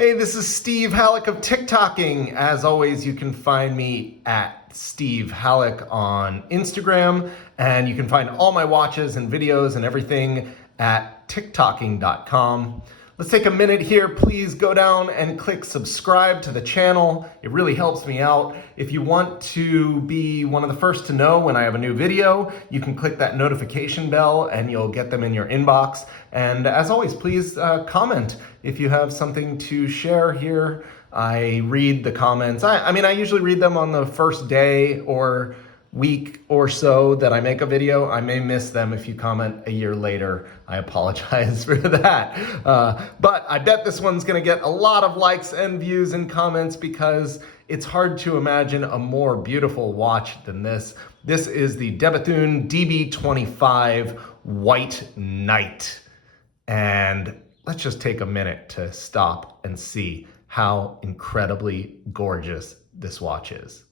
Hey, this is Steve Halleck of TikToking. As always, you can find me at Steve Halleck on Instagram, and you can find all my watches and videos and everything at TikToking.com. Let's take a minute here. Please go down and click subscribe to the channel. It really helps me out. If you want to be one of the first to know when I have a new video, you can click that notification bell and you'll get them in your inbox. And as always, please comment if you have something to share here. I read the comments. I usually read them on the first day or week or so that I make a video. I may miss them if you comment a year later. I apologize for that. But I bet this one's gonna get a lot of likes and views and comments because it's hard to imagine a more beautiful watch than this. This is the Bethune DB25 White Night. And let's just take a minute to stop and see how incredibly gorgeous this watch is.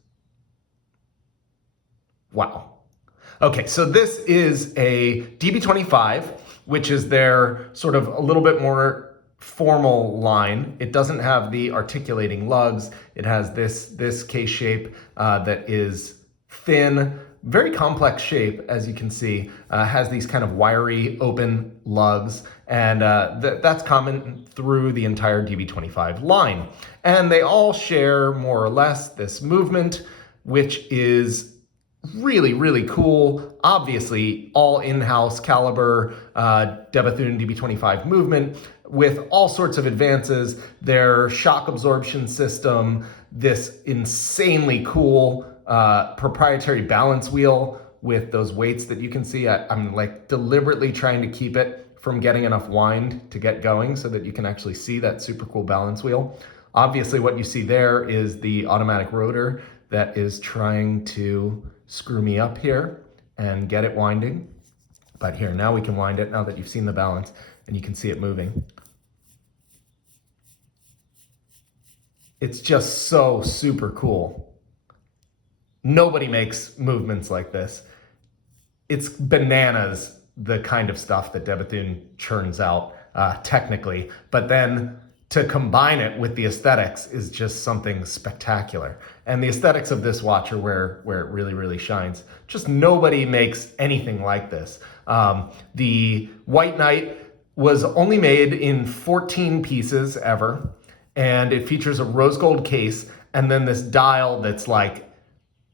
Wow. Okay, so this is a DB25, which is their sort of a little bit more formal line. It doesn't have the articulating lugs. It has this case shape that is thin, very complex shape, as you can see. Has these kind of wiry open lugs, and that's common through the entire DB25 line. And they all share more or less this movement, which is really, really cool. Obviously, all in-house caliber Bethune DB25 movement with all sorts of advances. Their shock absorption system, this insanely cool proprietary balance wheel with those weights that you can see. I'm like deliberately trying to keep it from getting enough wind to get going so that you can actually see that super cool balance wheel. Obviously, what you see there is the automatic rotor that is trying to screw me up here and get it winding. But here, now we can wind it now that you've seen the balance and you can see it moving. It's just so super cool. Nobody makes movements like this. It's bananas, the kind of stuff that Bethune churns out technically, but then to combine it with the aesthetics is just something spectacular. And the aesthetics of this watch are where it really, really shines. Just nobody makes anything like this. The White Night was only made in 14 pieces ever, and it features a rose gold case and then this dial that's like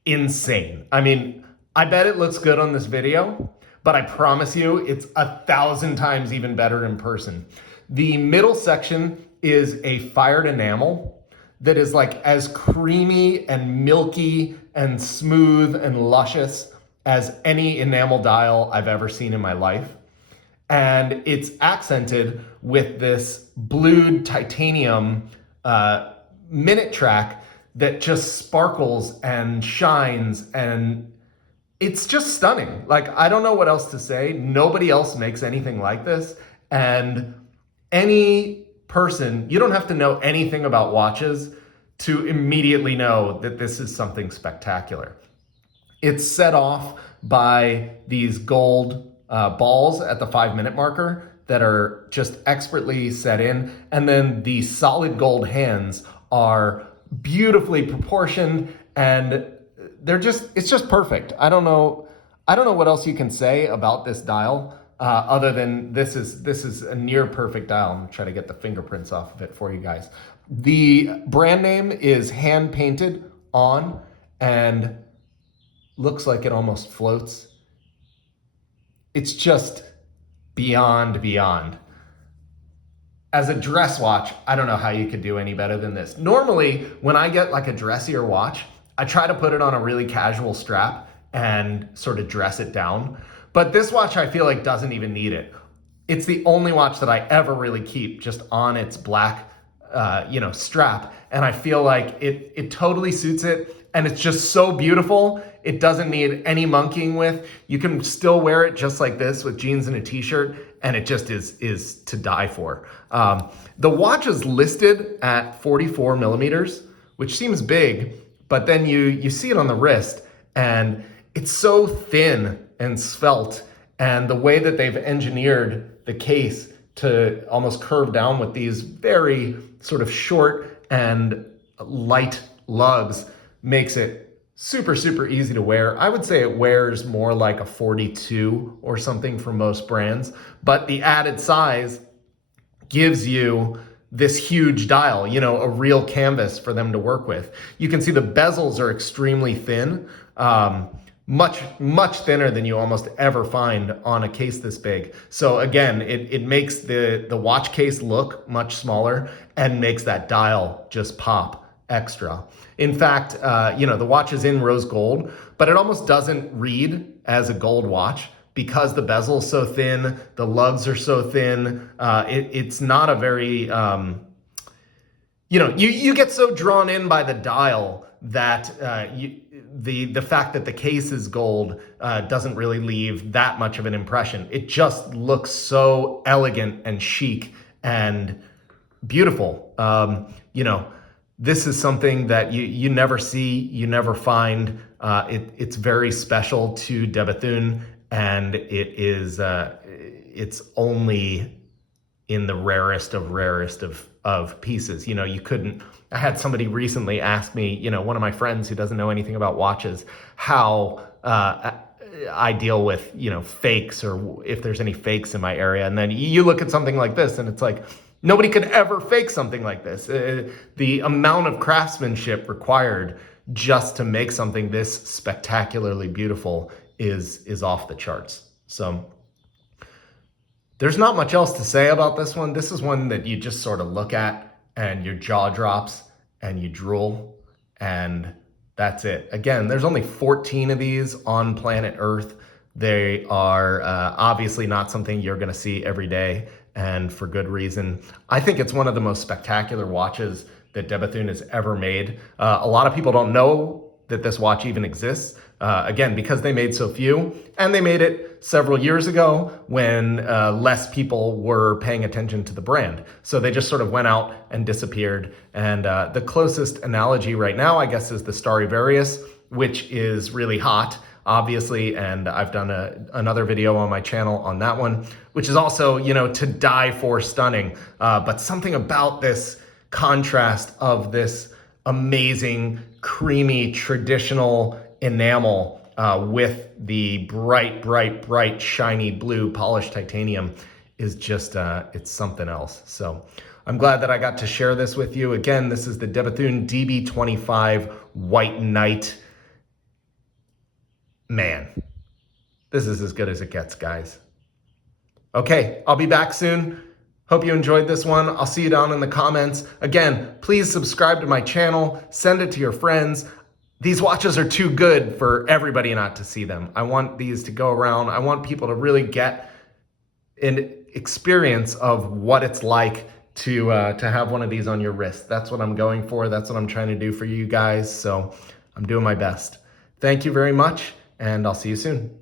insane. I mean, I bet it looks good on this video, but I promise you it's 1,000 times even better in person. The middle section is a fired enamel that is like as creamy and milky and smooth and luscious as any enamel dial I've ever seen in my life. And it's accented with this blued titanium minute track that just sparkles and shines, and it's just stunning. Like, I don't know what else to say. Nobody else makes anything like this. And any person, you don't have to know anything about watches to immediately know that this is something spectacular. It's set off by these gold balls at the 5-minute marker that are just expertly set in. And then the solid gold hands are beautifully proportioned, and it's just perfect. I don't know what else you can say about this dial. Other than this is a near perfect dial. I'm gonna try to get the fingerprints off of it for you guys. The brand name is hand painted on and looks like it almost floats. It's just beyond. As a dress watch, I don't know how you could do any better than this. Normally, when I get like a dressier watch, I try to put it on a really casual strap and sort of dress it down. But this watch, I feel like, doesn't even need it. It's the only watch that I ever really keep just on its black, strap. And I feel like it totally suits it. And it's just so beautiful. It doesn't need any monkeying with. You can still wear it just like this with jeans and a t-shirt. And it just is to die for. The watch is listed at 44 millimeters, which seems big. But then you see it on the wrist, and it's so thin and svelte, and the way that they've engineered the case to almost curve down with these very sort of short and light lugs makes it super, super easy to wear. I would say it wears more like a 42 or something for most brands, but the added size gives you this huge dial, you know, a real canvas for them to work with. You can see the bezels are extremely thin, much thinner than you almost ever find on a case this big. So again, it makes the watch case look much smaller and makes that dial just pop extra. In fact, you know, the watch is in rose gold, but it almost doesn't read as a gold watch because the bezel's so thin, the lugs are so thin. It's not a very, you know, you get so drawn in by the dial that the fact that the case is gold doesn't really leave that much of an impression. It just looks so elegant and chic and beautiful. You know, this is something that you never see, you never find. It's very special to de Bethune, and it is it's only in the rarest of pieces. You know, you couldn't. I had somebody recently ask me, you know, one of my friends who doesn't know anything about watches, how I deal with, you know, fakes, or if there's any fakes in my area. And then you look at something like this and it's like, nobody could ever fake something like this. The amount of craftsmanship required just to make something this spectacularly beautiful is off the charts. So there's not much else to say about this one. This is one that you just sort of look at and your jaw drops and you drool, and that's it. Again, there's only 14 of these on planet Earth. They are obviously not something you're gonna see every day, and for good reason. I think it's one of the most spectacular watches that de Bethune has ever made. A lot of people don't know that this watch even exists. Again, because they made so few, and they made it several years ago when less people were paying attention to the brand. So they just sort of went out and disappeared. And the closest analogy right now, I guess, is the Stradivarius, which is really hot, obviously, and I've done another video on my channel on that one, which is also, you know, to die for stunning. But something about this contrast of this amazing, creamy, traditional enamel with the bright, shiny blue polished titanium is just, it's something else. So I'm glad that I got to share this with you. Again, this is the de Bethune DB25 White Night. Man, this is as good as it gets, guys. Okay, I'll be back soon. Hope you enjoyed this one. I'll see you down in the comments. Again, please subscribe to my channel, send it to your friends. These watches are too good for everybody not to see them. I want these to go around. I want people to really get an experience of what it's like to have one of these on your wrist. That's what I'm going for. That's what I'm trying to do for you guys. So I'm doing my best. Thank you very much, and I'll see you soon.